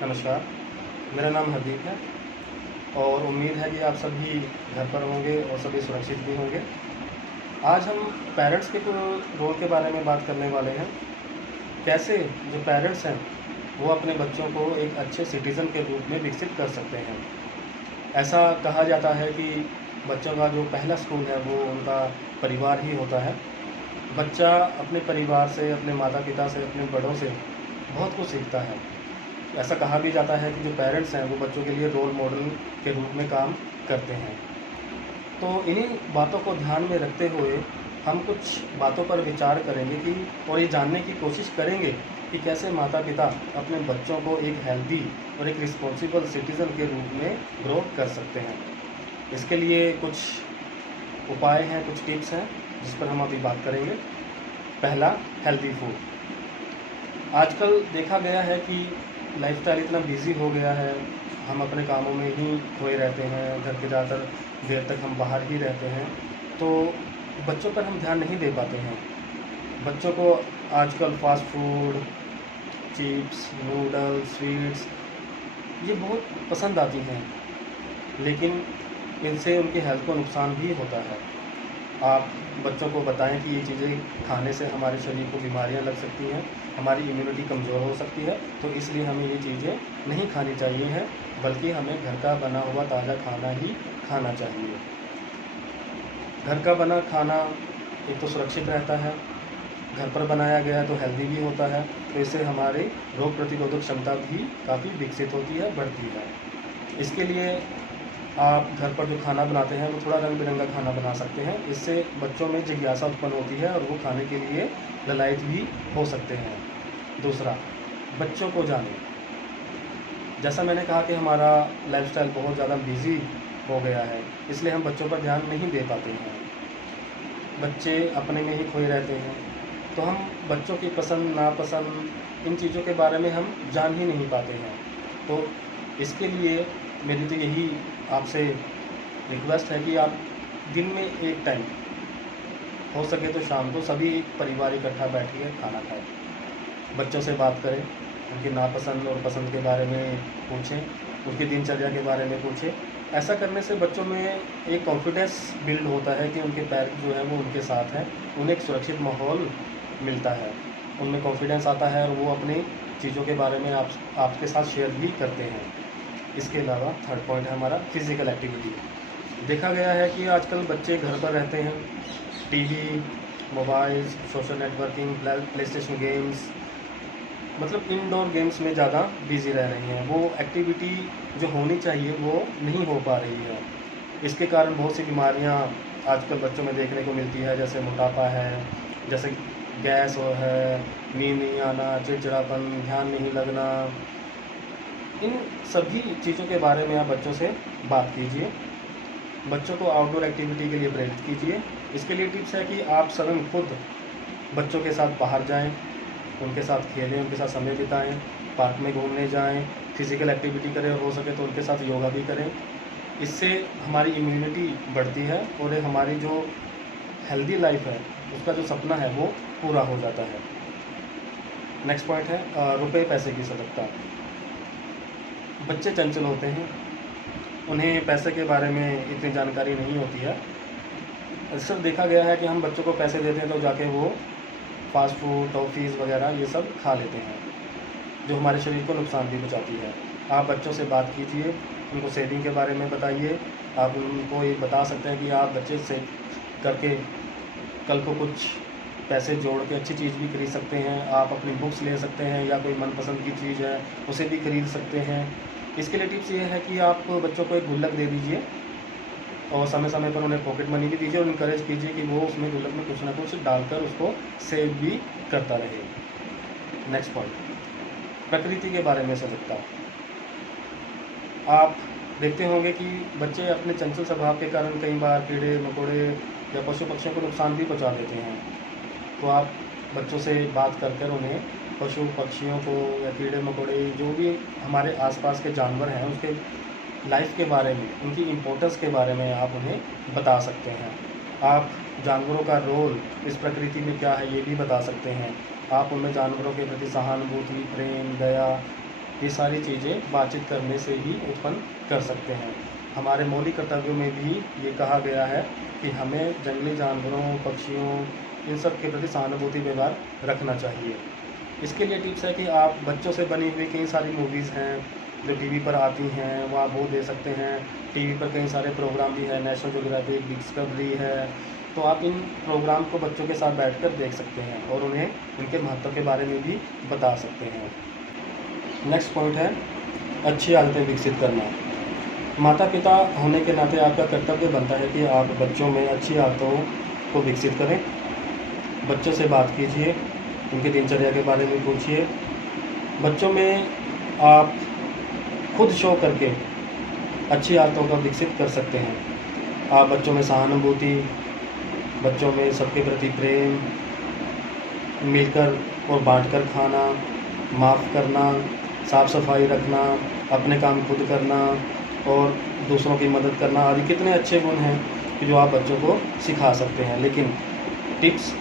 नमस्कार, मेरा नाम हरदीप है और उम्मीद है कि आप सभी घर पर होंगे और सभी सुरक्षित भी होंगे। आज हम पेरेंट्स के रोल के बारे में बात करने वाले हैं। कैसे जो पेरेंट्स हैं, वो अपने बच्चों को एक अच्छे सिटीज़न के रूप में विकसित कर सकते हैं। ऐसा कहा जाता है कि बच्चों का जो पहला स्कूल है, वो उनका परिवार ही होता है। बच्चा अपने परिवार से, अपने माता-पिता से, अपने बड़ों से बहुत कुछ सीखता है। ऐसा कहा भी जाता है कि जो पेरेंट्स हैं वो बच्चों के लिए रोल मॉडल के रूप में काम करते हैं। तो इन्हीं बातों को ध्यान में रखते हुए हम कुछ बातों पर विचार करेंगे कि और ये जानने की कोशिश करेंगे कि कैसे माता-पिता अपने बच्चों को एक हेल्दी और एक रिस्पॉन्सिबल सिटीज़न के रूप में ग्रो कर सकते हैं। इसके लिए कुछ उपाय हैं, कुछ टिप्स हैं जिस पर हम अभी बात करेंगे। पहला, हेल्दी फूड। आजकल देखा गया है कि लाइफ़स्टाइल इतना बिज़ी हो गया है, हम अपने कामों में ही खोए रहते हैं, घर के ज़्यादातर देर तक हम बाहर ही रहते हैं, तो बच्चों पर हम ध्यान नहीं दे पाते हैं। बच्चों को आजकल fast food, chips, noodles, sweets ये बहुत पसंद आती हैं, लेकिन इनसे उनकी हेल्थ को नुकसान भी होता है। आप बच्चों को बताएं कि ये चीज़ें खाने से हमारे शरीर को बीमारियां लग सकती हैं, हमारी इम्यूनिटी कमज़ोर हो सकती है, तो इसलिए हमें ये चीज़ें नहीं खानी चाहिए हैं, बल्कि हमें घर का बना हुआ ताज़ा खाना ही खाना चाहिए। घर का बना खाना एक तो सुरक्षित रहता है, घर पर बनाया गया तो हेल्दी भी होता है, तो इससे हमारी रोग प्रतिरोधक क्षमता भी काफ़ी विकसित होती है, बढ़ती है। इसके लिए आप घर पर जो खाना बनाते हैं वो थोड़ा रंग-बिरंगा खाना बना सकते हैं। इससे बच्चों में जिज्ञासा उत्पन्न होती है और वो खाने के लिए ललायत भी हो सकते हैं। दूसरा, बच्चों को जानें। जैसा मैंने कहा कि हमारा लाइफ़स्टाइल बहुत ज़्यादा बिज़ी हो गया है, इसलिए हम बच्चों पर ध्यान नहीं दे पाते हैं। बच्चे अपने में ही खोए रहते हैं, तो हम बच्चों की पसंद, नापसंद इन चीज़ों के बारे में हम जान ही नहीं पाते हैं। तो इसके लिए मेरी तो यही आपसे रिक्वेस्ट है कि आप दिन में एक टाइम हो सके तो शाम को सभी परिवार इकट्ठा बैठिए, खाना खाएं, बच्चों से बात करें, उनकी नापसंद और पसंद के बारे में पूछें, उनकी दिनचर्या के बारे में पूछें। ऐसा करने से बच्चों में एक कॉन्फिडेंस बिल्ड होता है कि उनके पेरेंट्स जो है वो उनके साथ हैं, उन्हें एक सुरक्षित माहौल मिलता है, उनमें कॉन्फिडेंस आता है और वो अपनी चीज़ों के बारे में आपके साथ शेयर भी करते हैं। इसके अलावा थर्ड पॉइंट है हमारा फ़िज़िकल एक्टिविटी। देखा गया है कि आजकल बच्चे घर पर रहते हैं, TV, mobiles, social networking, PlayStation games, मतलब इनडोर गेम्स में ज़्यादा बिज़ी रह रहे हैं। वो एक्टिविटी जो होनी चाहिए वो नहीं हो पा रही है। इसके कारण बहुत सी बीमारियां आजकल बच्चों में देखने को मिलती है, जैसे मोटापा है, जैसे गैस है, नींद नहीं आना, चिड़चिड़ापन, ध्यान नहीं लगना। इन सभी चीज़ों के बारे में आप बच्चों से बात कीजिए। बच्चों को आउटडोर एक्टिविटी के लिए प्रेरित कीजिए। इसके लिए टिप्स है कि आप स्वयं खुद बच्चों के साथ बाहर जाएं, उनके साथ खेलें, उनके साथ समय बिताएं, पार्क में घूमने जाएं, फिज़िकल एक्टिविटी करें और हो सके तो उनके साथ योगा भी करें। इससे हमारी इम्यूनिटी बढ़ती है और हमारी जो हेल्दी लाइफ है उसका जो सपना है वो पूरा हो जाता है। नेक्स्ट पॉइंट है रुपए पैसे की सतर्कता। बच्चे चंचल होते हैं, उन्हें पैसे के बारे में इतनी जानकारी नहीं होती है। अक्सर देखा गया है कि हम बच्चों को पैसे देते हैं तो जाके वो फास्ट फूड, टॉफ़ीज़ वगैरह ये सब खा लेते हैं, जो हमारे शरीर को नुकसान भी पहुंचाती है। आप बच्चों से बात कीजिए, उनको सेविंग के बारे में बताइए। आप उनको ये बता सकते हैं कि आप बच्चे सेव करके कल को कुछ पैसे जोड़ के अच्छी चीज़ भी खरीद सकते हैं। आप अपनी बुक्स ले सकते हैं या कोई मनपसंद की चीज़ है उसे भी खरीद सकते हैं। इसके लिए टिप्स ये है कि आप बच्चों को एक गुल्लक दे दीजिए और समय समय पर उन्हें पॉकेट मनी भी दीजिए और इनकरेज कीजिए कि वो उसमें गुल्लक में कुछ ना कुछ डालकर उसको सेव भी करता रहे। नेक्स्ट पॉइंट, प्रकृति के बारे में सजगता। आप देखते होंगे कि बच्चे अपने चंचल स्वभाव के कारण कई बार कीड़े मकोड़े या पशु पक्षियों को नुकसान भी पहुंचा देते हैं। तो आप बच्चों से बात कर कर उन्हें पशु पक्षियों को या कीड़े मकोड़े जो भी हमारे आसपास के जानवर हैं उसके लाइफ के बारे में, उनकी इम्पोर्टेंस के बारे में आप उन्हें बता सकते हैं। आप जानवरों का रोल इस प्रकृति में क्या है ये भी बता सकते हैं। आप उनमें जानवरों के प्रति सहानुभूति, प्रेम, दया ये सारी चीज़ें बातचीत करने से ही उत्पन्न कर सकते हैं। हमारे मौलिक कर्तव्यों में भी ये कहा गया है कि हमें जंगली जानवरों, पक्षियों, इन सब के प्रति सहानुभूति व्यवहार रखना चाहिए। इसके लिए टिप्स है कि आप बच्चों से बनी हुई कई सारी मूवीज़ हैं जो टीवी पर आती हैं, वह आप वो दे सकते हैं। टीवी पर कई सारे प्रोग्राम भी हैं, नेशनल ज्योग्राफिक, डिस्कवरी है, तो आप इन प्रोग्राम को बच्चों के साथ बैठकर देख सकते हैं और उन्हें उनके महत्व के बारे में भी बता सकते हैं। नेक्स्ट पॉइंट है अच्छी आदतें विकसित करना। माता पिता होने के नाते आपका कर्तव्य बनता है कि आप बच्चों में अच्छी आदतों को विकसित करें। बच्चों से बात कीजिए, उनकी दिनचर्या के बारे में पूछिए। बच्चों में आप खुद शो करके अच्छी आदतों को विकसित कर सकते हैं। आप बच्चों में सहानुभूति, बच्चों में सबके प्रति प्रेम, मिलकर और बांटकर खाना, माफ़ करना, साफ़ सफाई रखना, अपने काम खुद करना और दूसरों की मदद करना आदि कितने अच्छे गुण हैं कि जो आप बच्चों को सिखा सकते हैं। लेकिन टिप्स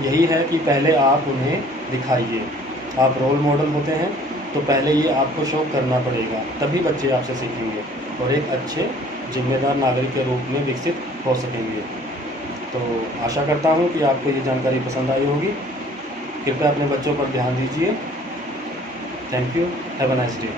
यही है कि पहले आप उन्हें दिखाइए। आप रोल मॉडल होते हैं तो पहले ये आपको शो करना पड़ेगा, तभी बच्चे आपसे सीखेंगे और एक अच्छे जिम्मेदार नागरिक के रूप में विकसित हो सकेंगे। तो आशा करता हूँ कि आपको ये जानकारी पसंद आई होगी। कृपया अपने बच्चों पर ध्यान दीजिए। Thank you. Have a nice day.